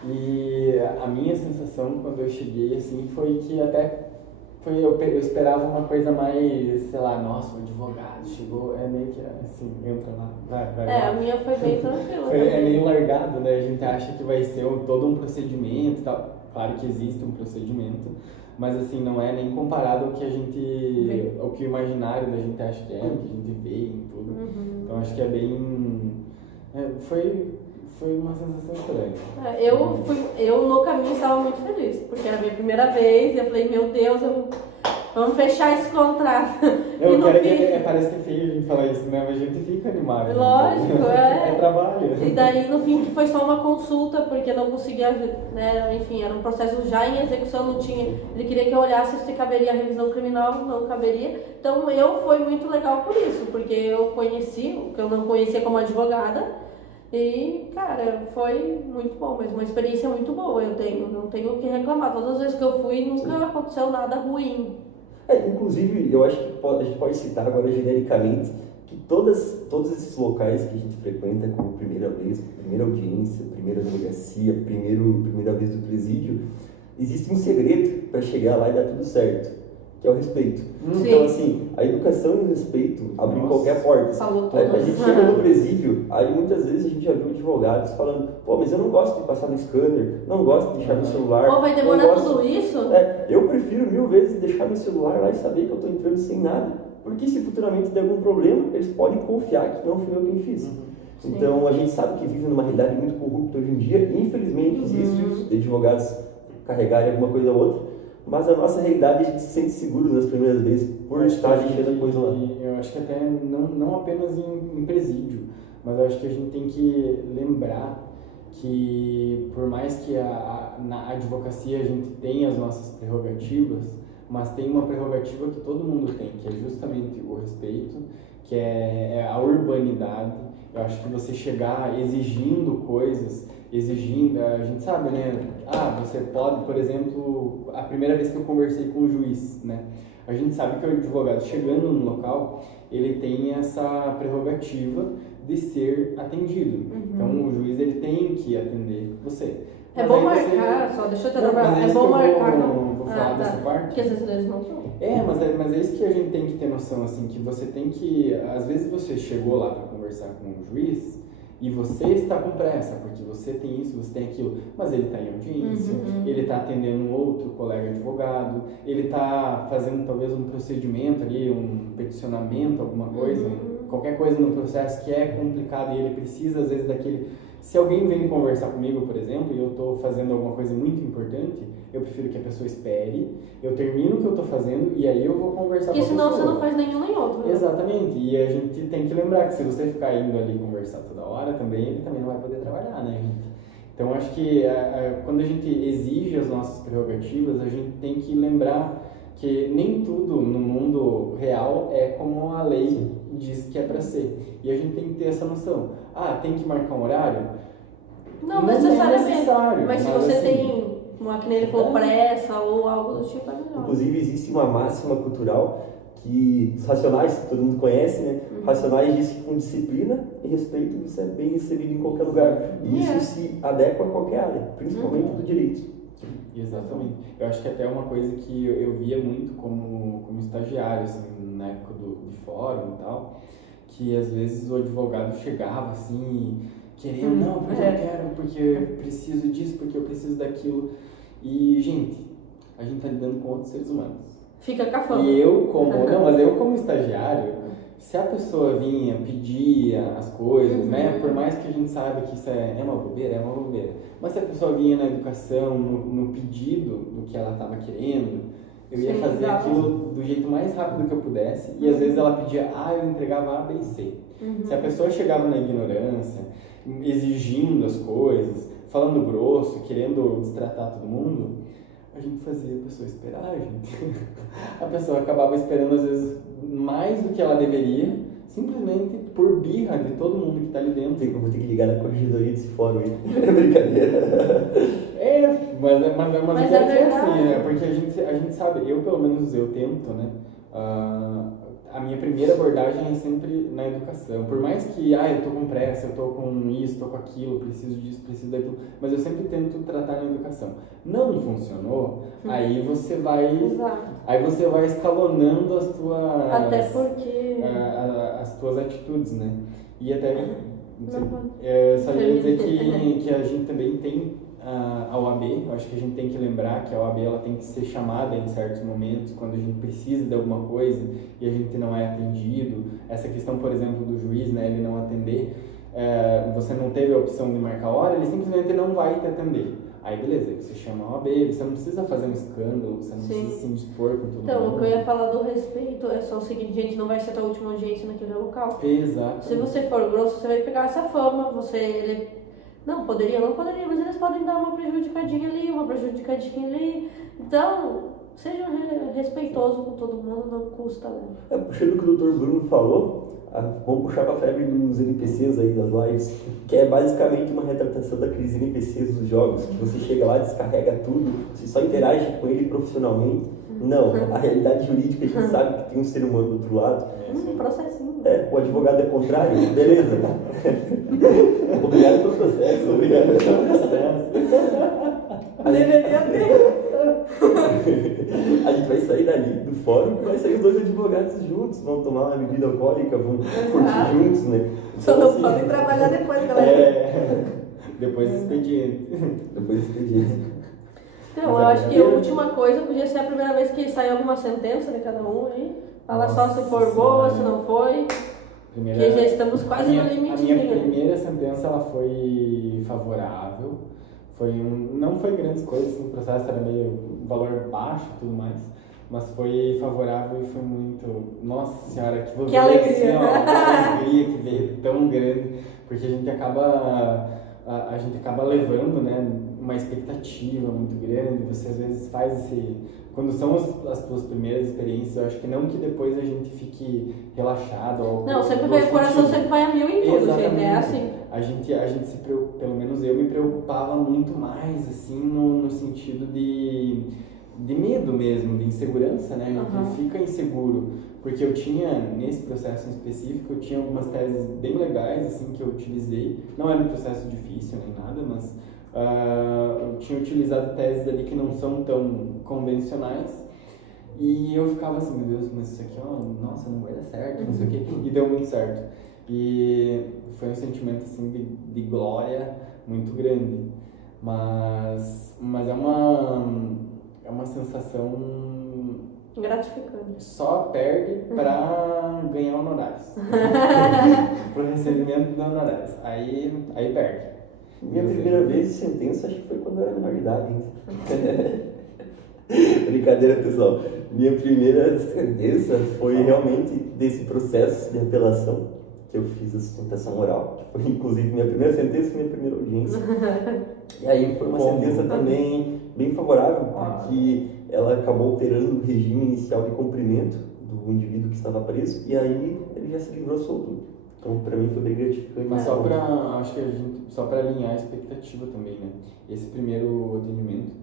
E a minha sensação quando eu cheguei assim foi que eu esperava uma coisa mais, sei lá, nossa, o advogado chegou, meio que assim, entra lá, vai lá. A minha foi bem tranquila. É meio largado, né? A gente acha que vai ser todo um procedimento e tal. Claro que existe um procedimento, mas assim, não é nem comparado ao que ao que o imaginário da gente acha que é, o que a gente vê em tudo. Então acho que é bem... Foi uma sensação estranha. Eu no caminho estava muito feliz, porque era a minha primeira vez, e eu falei, meu Deus, Vamos fechar esse contrato. Parece que é feio a gente falar isso, né? Mas a gente fica animado. Lógico, É trabalho. E daí, no fim, foi só uma consulta, porque não conseguia, né? Enfim, era um processo já em execução, não tinha... Ele queria que eu olhasse se caberia a revisão criminal, não caberia. Então, foi muito legal por isso, porque eu conheci, o que eu não conhecia como advogada, e, cara, foi muito bom, mas uma experiência muito boa não tenho o que reclamar. Todas as vezes que eu fui, nunca aconteceu nada ruim. Inclusive, eu acho que a gente pode citar agora genericamente que todos esses locais que a gente frequenta como primeira vez, primeira audiência, primeira delegacia, primeira vez do presídio, existe um segredo para chegar lá e dar tudo certo, que é o respeito. Então, assim, a educação e o respeito abrem qualquer porta. A gente chega no presídio, aí muitas vezes a gente já viu advogados falando, pô, mas eu não gosto de passar no scanner, não gosto de deixar meu celular. Pô, vai demorar tudo isso? Eu prefiro 1000 vezes deixar meu celular lá e saber que eu estou entrando sem nada, porque se futuramente der algum problema, eles podem confiar que não fui eu quem fiz. Então, a gente sabe que vive numa realidade muito corrupta hoje em dia, infelizmente existe os advogados carregarem alguma coisa ou outra, mas a nossa realidade a gente se sente seguro nas primeiras vezes por estar deixando a coisa lá. Eu acho que até não apenas em presídio, mas eu acho que a gente tem que lembrar que por mais que na advocacia a gente tenha as nossas prerrogativas, mas tem uma prerrogativa que todo mundo tem, que é justamente o respeito, que é a urbanidade. Eu acho que você chegar exigindo coisas, a gente sabe, né? Você pode, por exemplo, a primeira vez que eu conversei com o juiz, né? A gente sabe que o advogado chegando no local, ele tem essa prerrogativa de ser atendido. Então, o juiz, ele tem que atender você. É bom marcar, só deixa eu te lembrar, é bom marcar. Vou falar dessa parte. Porque às vezes eles não são. Mas é isso que a gente tem que ter noção, assim, que você tem que... Às vezes você chegou lá para conversar com o juiz e você está com pressa, porque você tem isso, você tem aquilo, mas ele está em audiência, ele está atendendo um outro colega advogado, ele está fazendo talvez um procedimento ali, um peticionamento, alguma coisa, qualquer coisa no processo que é complicado e ele precisa às vezes daquele... Se alguém vem conversar comigo, por exemplo, e eu estou fazendo alguma coisa muito importante, eu prefiro que a pessoa espere, eu termino o que eu estou fazendo e aí eu vou conversar com a pessoa. Porque senão você não faz nenhum nem outro. Né? Exatamente. E a gente tem que lembrar que se você ficar indo ali conversar toda hora, ele também não vai poder trabalhar, né, gente? Então, acho que quando a gente exige as nossas prerrogativas, a gente tem que lembrar que nem tudo no mundo real é como a lei diz que é para ser. E a gente tem que ter essa noção. Tem que marcar um horário? Não necessariamente. É necessário. Mas se você tem, que nem ele falou, pressa ou algo do tipo, é melhor. Inclusive, existe uma máxima cultural que os Racionais, todo mundo conhece, né? Racionais diz que com disciplina e respeito você é bem recebido em qualquer lugar. E isso se adequa a qualquer área, principalmente do direito. Exatamente. Eu acho que até uma coisa que eu via muito como estagiário, assim, na época de fórum e tal, que às vezes o advogado chegava assim, querendo, não, porque eu quero, porque eu preciso disso, porque eu preciso daquilo. E, gente, a gente tá lidando com outros seres humanos. Fica cafona. E eu como estagiário, se a pessoa vinha, pedia as coisas, né, por mais que a gente saiba que isso é uma bobeira, mas se a pessoa vinha na educação, no pedido do que ela estava querendo, eu ia fazer aquilo do jeito mais rápido que eu pudesse, e às vezes ela pedia eu entregava A, B e C. Se a pessoa chegava na ignorância, exigindo as coisas, falando grosso, querendo destratar todo mundo, a gente fazia a pessoa esperar, gente. A pessoa acabava esperando às vezes mais do que ela deveria, simplesmente por birra de todo mundo que está ali dentro. Eu vou ter que ligar na corregedoria desse fórum aí. É brincadeira. Mas é assim, né? Porque a gente sabe, eu pelo menos eu tento, né? A minha primeira abordagem é sempre na educação. Por mais que, eu tô com pressa, eu tô com isso, tô com aquilo, preciso disso, preciso daquilo, mas eu sempre tento tratar na educação. Não funcionou, aí você vai escalonando as tuas... Até porque... as tuas atitudes, né? E até... só ia dizer que a gente também tem a OAB, eu acho que a gente tem que lembrar que a OAB ela tem que ser chamada em certos momentos, quando a gente precisa de alguma coisa e a gente não é atendido. Essa questão, por exemplo, do juiz, né, ele não atender, você não teve a opção de marcar a hora, ele simplesmente não vai te atender. Aí beleza, você chama a OAB, você não precisa fazer um escândalo, você não precisa se indispor com todo mundo. Então, o que eu ia falar do respeito é só o seguinte, gente, não vai ser a tua última audiência naquele local. Exato. Se você for grosso, você vai pegar essa fama, não poderia, mas eles podem dar uma prejudicadinha ali. Então, seja respeitoso com todo mundo, não custa, né? Puxando o que o Dr. Bruno falou, vamos puxar para a febre dos NPCs aí das lives, que é basicamente uma retratação daqueles NPCs dos jogos, que você chega lá, descarrega tudo, você só interage com ele profissionalmente. Não, a realidade jurídica a gente sabe que tem um ser humano do outro lado. Processinho. O advogado é contrário, beleza. Obrigado pelo processo. Obrigado pelo processo. Deveria ter. A gente vai sair dali do fórum e vai sair os dois advogados juntos, vão tomar uma bebida alcoólica, vão curtir juntos, né? Só não podem trabalhar depois, galera. Depois do expediente. Então, eu acho que a última coisa podia ser a primeira vez que sair alguma sentença de cada um aí. Fala só se for boa, se não foi. Porque já estamos quase no limite. A minha primeira sentença ela foi favorável. Não foi grandes coisas, o processo era meio valor baixo e tudo mais. Mas foi favorável e foi muito... Nossa senhora, que alegria! Assim, uma alegria que veio tão grande. Porque a gente acaba levando, né, uma expectativa muito grande. Você às vezes faz esse... Quando são as tuas primeiras experiências, eu acho que não que depois a gente fique relaxado. Não, sempre vai, o coração sempre vai a mil em tudo, gente, é assim. A gente pelo menos eu me preocupava muito mais, assim, no sentido de medo mesmo, de insegurança, né? A gente fica inseguro. Porque eu tinha, nesse processo em específico, eu tinha algumas teses bem legais, assim, que eu utilizei. Não era um processo difícil nem nada, mas eu tinha utilizado teses ali que não são tão convencionais. E eu ficava assim, meu Deus, mas isso aqui, nossa, não vai dar certo, não sei o quê. E deu muito certo. E foi um sentimento, assim, de glória muito grande. Mas é uma sensação... gratificante. Só perde para ganhar honorários. Pro recebimento de honorários. Aí perde. Minha primeira vez de sentença acho que foi quando eu era menor de idade ainda. Brincadeira, pessoal. Minha primeira sentença foi realmente desse processo de apelação que eu fiz a sustentação oral. Que foi inclusive minha primeira sentença e minha primeira audiência. E aí foi uma sentença também bem favorável, porque ela acabou alterando o regime inicial de cumprimento do indivíduo que estava preso, e aí ele já se livrou solto. Então, para mim foi bem gratificante. Mas só para alinhar a expectativa também, né? Esse primeiro atendimento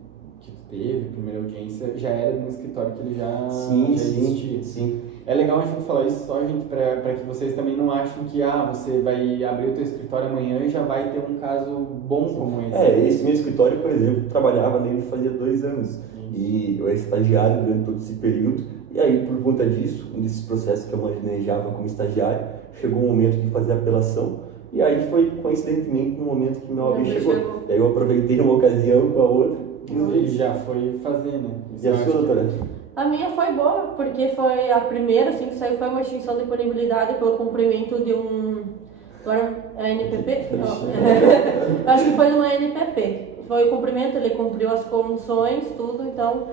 que tu teve, primeira audiência, já era no escritório que ele já existia. Sim. É legal a gente falar isso só, gente, para que vocês também não achem que você vai abrir o teu escritório amanhã e já vai ter um caso bom como esse. Esse meu escritório, por exemplo, trabalhava nele fazia 2 anos. E eu era estagiário durante todo esse período. E aí, por conta disso, um desses processos que eu manejava como estagiário, chegou o momento de fazer a apelação. E aí foi, coincidentemente, no momento que meu OAB chegou. Daí eu aproveitei uma ocasião com a outra. E já foi fazer, né? E a sua, doutora? A minha foi boa, porque foi a primeira, assim, que saiu, foi uma extinção de punibilidade pelo cumprimento de um... Agora, é NPP? Não. Acho que foi uma NPP. Foi o cumprimento, ele cumpriu as condições, tudo, então...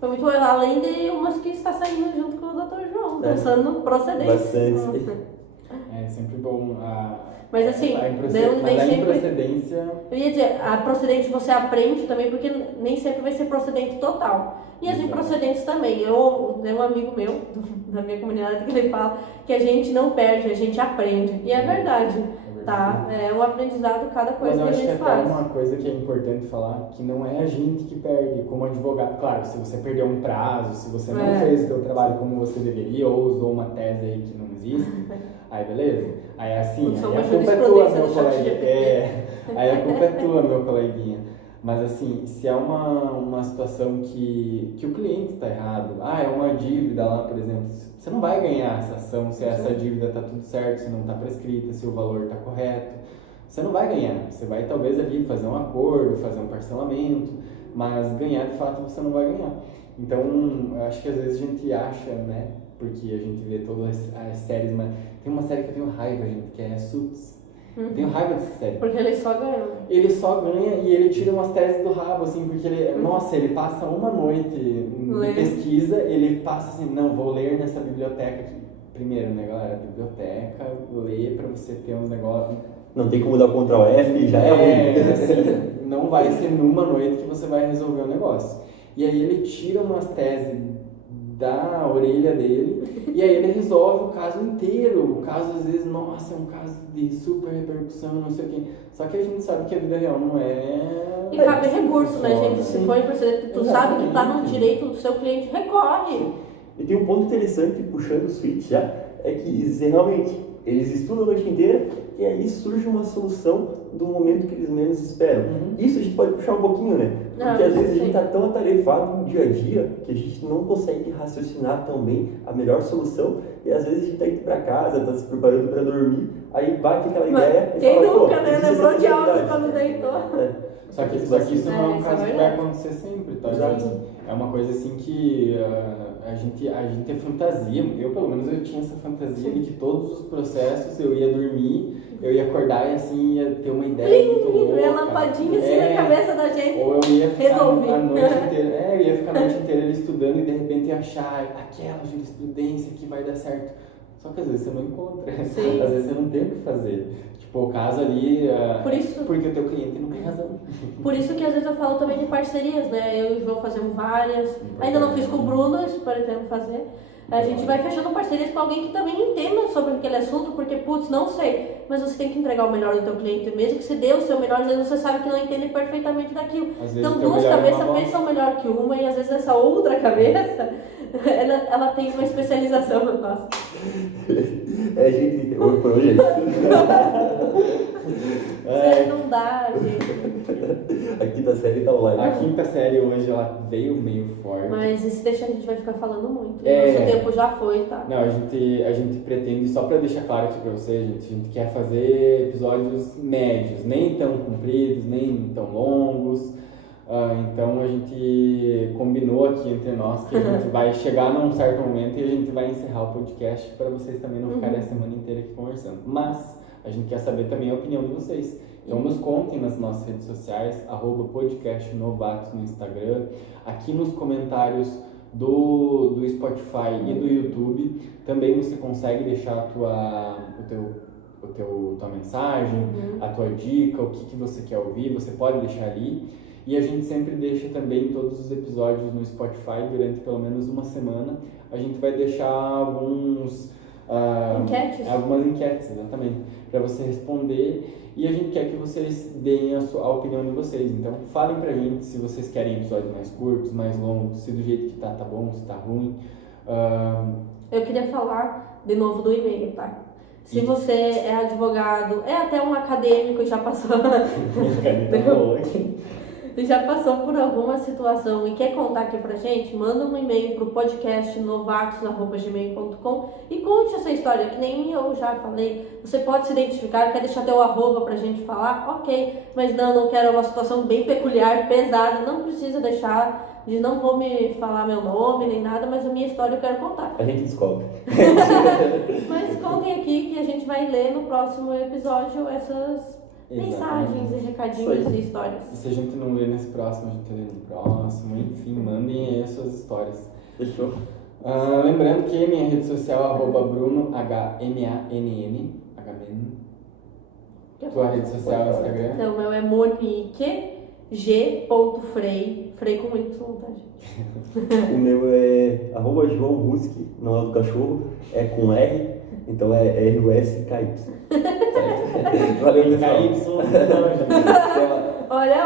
Foi muito além de umas que está saindo junto com o Dr. João, pensando procedência. Bastante. É sempre bom mas assim, a improcedência... Eu ia dizer, a procedente você aprende também, porque nem sempre vai ser procedente total. E as improcedentes também. Tem um amigo meu, da minha comunidade, que ele fala que a gente não perde, a gente aprende. E é verdade. Tá? É um aprendizado cada coisa que a gente faz. Mas eu acho que até uma coisa que é importante falar, que não é a gente que perde como advogado. Claro, se você perdeu um prazo, se você não fez o seu trabalho como você deveria, ou usou uma tese aí que não existe, aí beleza. Aí assim, aí a culpa é tua, meu coleguinha. Aí a culpa é tua, meu coleguinha. Mas assim, se é uma situação que o cliente está errado, é uma dívida lá, por exemplo, você não vai ganhar essa ação se essa dívida está tudo certo, se não está prescrita, se o valor está correto. Você não vai ganhar. Você vai talvez ali fazer um acordo, fazer um parcelamento, mas ganhar de fato você não vai ganhar. Então, eu acho que às vezes a gente acha, né, porque a gente vê todas as séries, mas tem uma série que eu tenho raiva, gente, que é Suits. Tenho raiva dessa série. Porque ele só ganha. Ele só ganha e ele tira umas teses do rabo, assim, porque ele, nossa, ele passa uma noite de pesquisa, ele passa assim, não, vou ler nessa biblioteca aqui. Primeiro, né, galera, biblioteca, ler pra você ter uns negócios. Não tem como dar o Ctrl F, já é ruim. Assim, não vai ser numa noite que você vai resolver o negócio. E aí ele tira umas teses da orelha dele e aí ele resolve o caso inteiro. O caso, às vezes, nossa, é um caso de super repercussão, não sei o quê. Só que a gente sabe que a vida real não é... E cabe recurso, né, gente? Se for impressionante, tu sabe que tá no direito do seu cliente, recorre. E tem um ponto interessante, puxando o switch já, é que realmente eles estudam a noite inteira e aí surge uma solução do momento que eles menos esperam. Isso a gente pode puxar um pouquinho, né? Porque às vezes a gente está tão atarefado no dia a dia que a gente não consegue raciocinar tão bem a melhor solução e às vezes a gente está indo para casa, está se preparando para dormir, aí bate aquela ideia e quem fala, nunca, né? Lembrou de algo quando deitou. Só que isso não é um caso que vai acontecer sempre, tá? Exato. É uma coisa assim que a gente é fantasia. Eu, pelo menos, eu tinha essa fantasia de que todos os processos eu ia dormir, eu ia acordar e assim ia ter uma ideia muito louca. Ia lampadinha assim na cabeça da gente. Ou eu ia ficar a noite inteira, eu ia ficar a noite inteira estudando e de repente ia achar aquela jurisprudência que vai dar certo. Só que às vezes você não encontra, Sim. Às vezes você não tem o que fazer. Tipo, o caso ali, porque o teu cliente não tem razão. Por isso que às vezes eu falo também de parcerias, né? Eu e o João fazemos várias. Ainda não fiz com o Bruno, pretendo fazer. A gente vai fechando parcerias com alguém que também entenda sobre aquele assunto, porque, putz, não sei, mas você tem que entregar o melhor do teu cliente, mesmo que você dê o seu melhor, às vezes você sabe que não entende perfeitamente daquilo. Então, duas cabeças pensam melhor que uma, e às vezes essa outra cabeça, ela tem uma especialização no nosso. Gente, hoje por hoje Não dá, gente. A quinta série tá online. A quinta série hoje, ela veio meio forte. Mas se deixar, a gente vai ficar falando muito. Nosso tempo já foi, tá? Não, a gente pretende, só pra deixar claro aqui pra vocês, a gente quer fazer episódios médios, nem tão compridos, nem tão longos. Então a gente combinou aqui entre nós que a gente vai chegar num certo momento e a gente vai encerrar o podcast para vocês também não ficarem a semana inteira aqui conversando. Mas a gente quer saber também a opinião de vocês. Então nos contem nas nossas redes sociais, @podcastnovatos no Instagram, aqui nos comentários do Spotify e do YouTube. Também você consegue deixar tua mensagem, a tua dica, o que você quer ouvir, você pode deixar ali. E a gente sempre deixa também todos os episódios no Spotify durante pelo menos uma semana. A gente vai deixar algumas enquetes, exatamente, para você responder. E a gente quer que vocês deem a opinião de vocês. Então, falem pra gente se vocês querem episódios mais curtos, mais longos, se do jeito que tá bom, se tá ruim. Eu queria falar de novo do e-mail, tá? Se você é advogado, é até um acadêmico e já passou... já passou por alguma situação e quer contar aqui pra gente, manda um e-mail pro podcast novatos@gmail.com e conte essa história, que nem eu já falei. Você pode se identificar, quer deixar teu arroba pra gente falar? Ok, mas não quero uma situação bem peculiar, pesada, não precisa deixar, não vou me falar meu nome nem nada, mas a minha história eu quero contar. A gente descobre. Mas contem aqui que a gente vai ler no próximo episódio essas... mensagens e recadinhos e histórias. E se a gente não ler nesse próximo, a gente lê no próximo. Enfim, mandem aí as suas histórias. Fechou. Lembrando que minha rede social é @brunohmann. Tua rede social é o Instagram? Então, o meu é Monique G.Frei. Frei com Y, tá, gente? O meu é @João Ruski, não é do cachorro, é com R, então é RUSKY. Valeu, pessoal. KY, não, gente. Olha.